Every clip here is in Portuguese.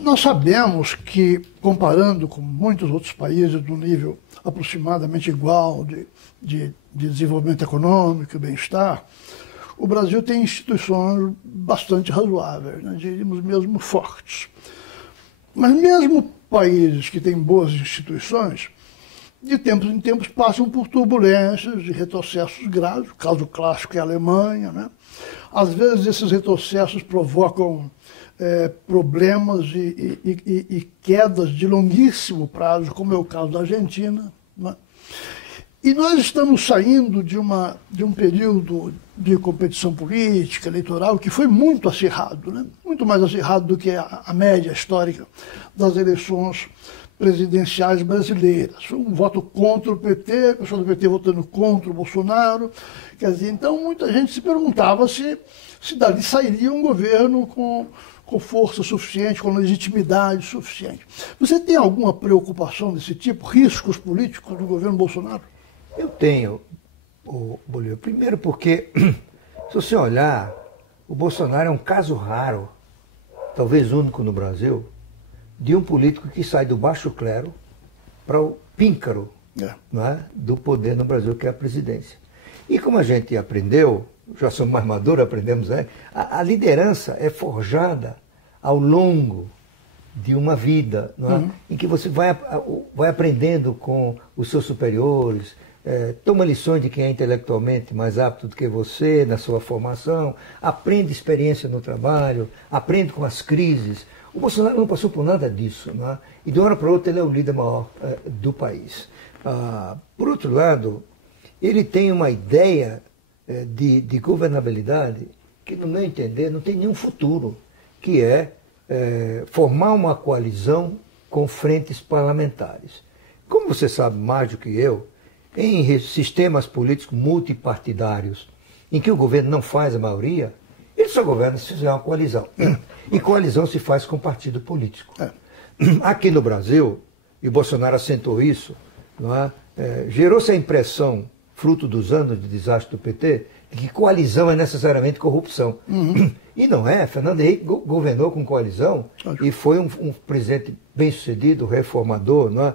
Nós sabemos que, comparando com muitos outros países do nível aproximadamente igual de desenvolvimento econômico e bem-estar, o Brasil tem instituições bastante razoáveis, né, diríamos mesmo fortes. Mas mesmo países que têm boas instituições, de tempos em tempos passam por turbulências e retrocessos graves. O caso clássico é a Alemanha, né? Às vezes esses retrocessos provocam problemas e quedas de longuíssimo prazo, como é o caso da Argentina, né? E nós estamos saindo de um período de competição política, eleitoral, que foi muito acirrado, né? Muito mais acirrado do que a média histórica das eleições presidenciais brasileiras. Foi um voto contra o PT, a pessoa do PT votando contra o Bolsonaro. Quer dizer, então muita gente se perguntava se dali sairia um governo com força suficiente, com legitimidade suficiente. Você tem alguma preocupação desse tipo, riscos políticos do governo Bolsonaro? Eu tenho, Bolívar. Primeiro porque, se você olhar, o Bolsonaro é um caso raro, talvez único no Brasil, de um político que sai do baixo clero para o píncaro não é, do poder no Brasil, que é a presidência. E como a gente aprendeu, já somos mais maduros, aprendemos, né? A liderança é forjada ao longo de uma vida, não é? Em que você vai aprendendo com os seus superiores, toma lições de quem é intelectualmente mais apto do que você na sua formação, aprende experiência no trabalho, aprende com as crises. O Bolsonaro não passou por nada disso, não é? E de uma hora para outra ele é o líder maior do país. Por outro lado, ele tem uma ideia de governabilidade que, no meu entender, não tem nenhum futuro, que é formar uma coalizão com frentes parlamentares. Como você sabe mais do que eu, em sistemas políticos multipartidários, em que o governo não faz a maioria, ele só governa se fizer uma coalizão. E coalizão se faz com partido político. Aqui no Brasil, e o Bolsonaro acentuou isso, não é? Gerou-se a impressão, fruto dos anos de desastre do PT, de que coalizão é necessariamente corrupção. E não é. Fernando Henrique governou com coalizão e foi um presidente bem-sucedido, reformador, não é?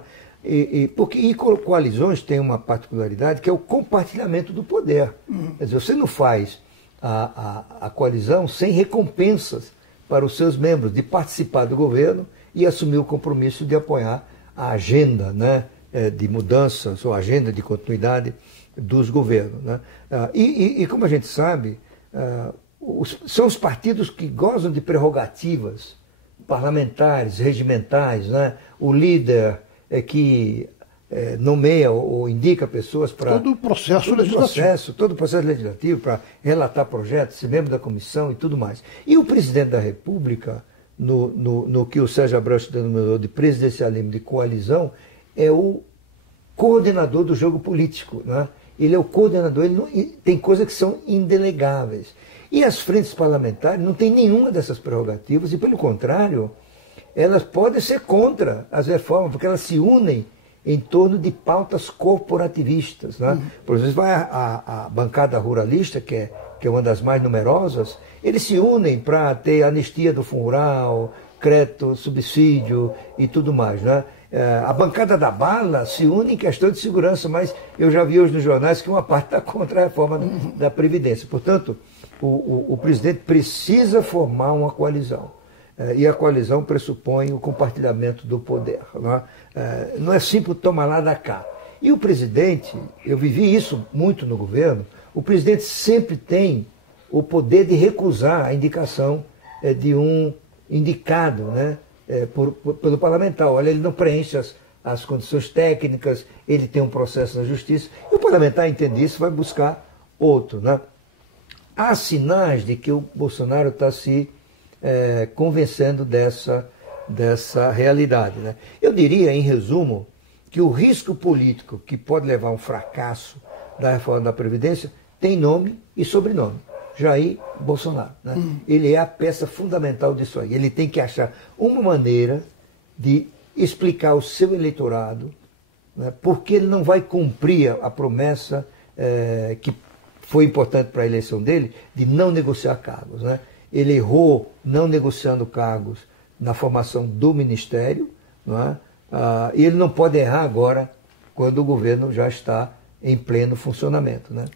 Porque coalizões têm uma particularidade que é o compartilhamento do poder. Quer dizer, você não faz a coalizão sem recompensas para os seus membros de participar do governo e assumir o compromisso de apoiar a agenda, né, de mudanças ou a agenda de continuidade dos governos, né? E como a gente sabe, são os partidos que gozam de prerrogativas parlamentares, regimentais, né? O líder que nomeia ou indica pessoas para... Todo o processo legislativo. Todo o processo legislativo para relatar projetos, ser membro da comissão e tudo mais. E o presidente da República, no que o Sérgio Abranches denominou de presidencialismo de coalizão, é o coordenador do jogo político, né? Ele é o coordenador, tem coisas que são indelegáveis. E as frentes parlamentares não têm nenhuma dessas prerrogativas e, pelo contrário, elas podem ser contra as reformas, porque elas se unem em torno de pautas corporativistas, né? Por exemplo, vai a bancada ruralista, que é uma das mais numerosas, eles se unem para ter anistia do fundo rural, crédito, subsídio e tudo mais, né? A bancada da bala se une em questão de segurança, mas eu já vi hoje nos jornais que uma parte está contra a reforma da Previdência. Portanto, o presidente precisa formar uma coalizão. E a coalizão pressupõe o compartilhamento do poder. Não é simples tomar lá da cá. E o presidente, eu vivi isso muito no governo, o presidente sempre tem o poder de recusar a indicação de um indicado, né, pelo parlamentar. Olha, ele não preenche as condições técnicas, ele tem um processo na justiça, e o parlamentar entende isso, vai buscar outro, né? Há sinais de que o Bolsonaro está se convencendo dessa realidade, né? Eu diria, em resumo, que o risco político que pode levar a um fracasso da reforma da Previdência tem nome e sobrenome. Jair Bolsonaro, né? Ele é a peça fundamental disso aí. Ele tem que achar uma maneira de explicar ao seu eleitorado, né, porque ele não vai cumprir a promessa que foi importante para a eleição dele, de não negociar cargos, né? Ele errou não negociando cargos na formação do Ministério, não é? E ele não pode errar agora, quando o governo já está em pleno funcionamento, né?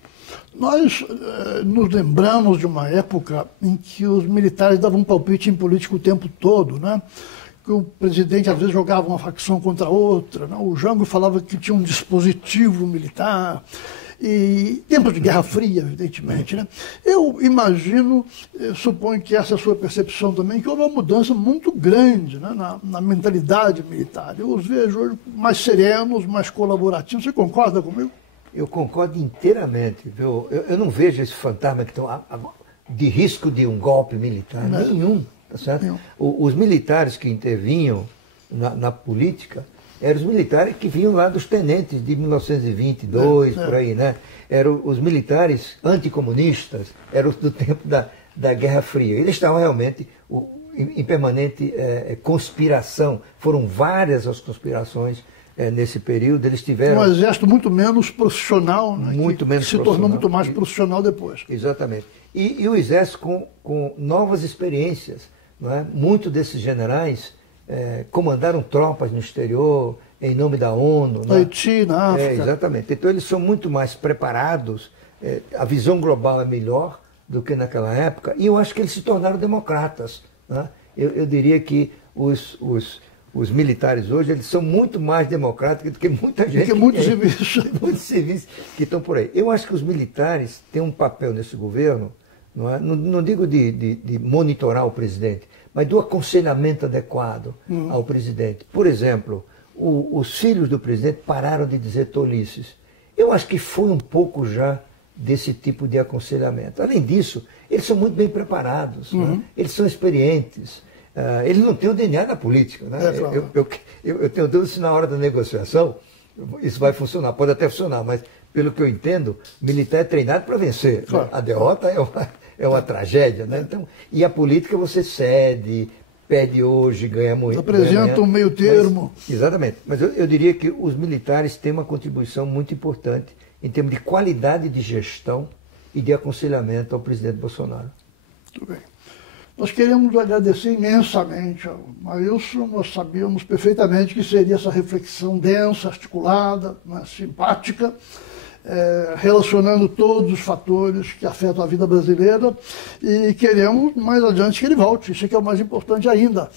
Nós nos lembramos de uma época em que os militares davam palpite em política o tempo todo, né? Que o presidente às vezes jogava uma facção contra a outra, né? O Jango falava que tinha um dispositivo militar, e tempos de Guerra Fria, evidentemente, né? Eu imagino, suponho que essa é a sua percepção também, que houve uma mudança muito grande, né, na mentalidade militar. Eu os vejo hoje mais serenos, mais colaborativos. Você concorda comigo? Eu concordo inteiramente, viu? Eu não vejo esse fantasma que estão de risco de um golpe militar, nenhum, tá certo? Nenhum. Os militares que intervinham na política eram os militares que vinham lá dos tenentes de 1922, por aí, né? Eram os militares anticomunistas, eram do tempo da Guerra Fria. Eles estavam realmente em permanente conspiração. Foram várias as conspirações nesse período. Eles tiveram um exército muito menos profissional, né? Muito menos se tornou muito mais profissional depois. Exatamente. E o exército com novas experiências, não é? Muitos desses generais comandaram tropas no exterior, em nome da ONU. Na Haiti, na África. Exatamente. Então eles são muito mais preparados, a visão global é melhor do que naquela época, e eu acho que eles se tornaram democratas, né? Eu diria que os militares hoje, eles são muito mais democráticos do que muita gente. Do que muitos civis. Muitos civis que estão por aí. Eu acho que os militares têm um papel nesse governo, não digo de monitorar o presidente, mas do aconselhamento adequado ao presidente. Por exemplo, os filhos do presidente pararam de dizer tolices. Eu acho que foi um pouco já desse tipo de aconselhamento. Além disso, eles são muito bem preparados, né? Eles são experientes. Eles não têm o DNA da política, né? Claro. Eu tenho dúvida se na hora da negociação isso vai funcionar. Pode até funcionar, mas pelo que eu entendo, militar é treinado para vencer. Claro. A derrota é uma tragédia, né? Então, e a política você cede, perde hoje, ganha muito. Apresenta um meio termo. Exatamente. Mas eu diria que os militares têm uma contribuição muito importante em termos de qualidade de gestão e de aconselhamento ao presidente Bolsonaro. Muito bem. Nós queremos agradecer imensamente ao Maílson. Nós sabíamos perfeitamente que seria essa reflexão densa, articulada, né, simpática, relacionando todos os fatores que afetam a vida brasileira, e queremos mais adiante que ele volte. Isso aqui é o mais importante ainda.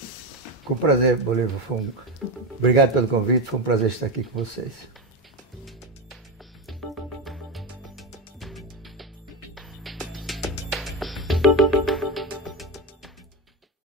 Com prazer, Bolívar. Obrigado pelo convite, foi um prazer estar aqui com vocês.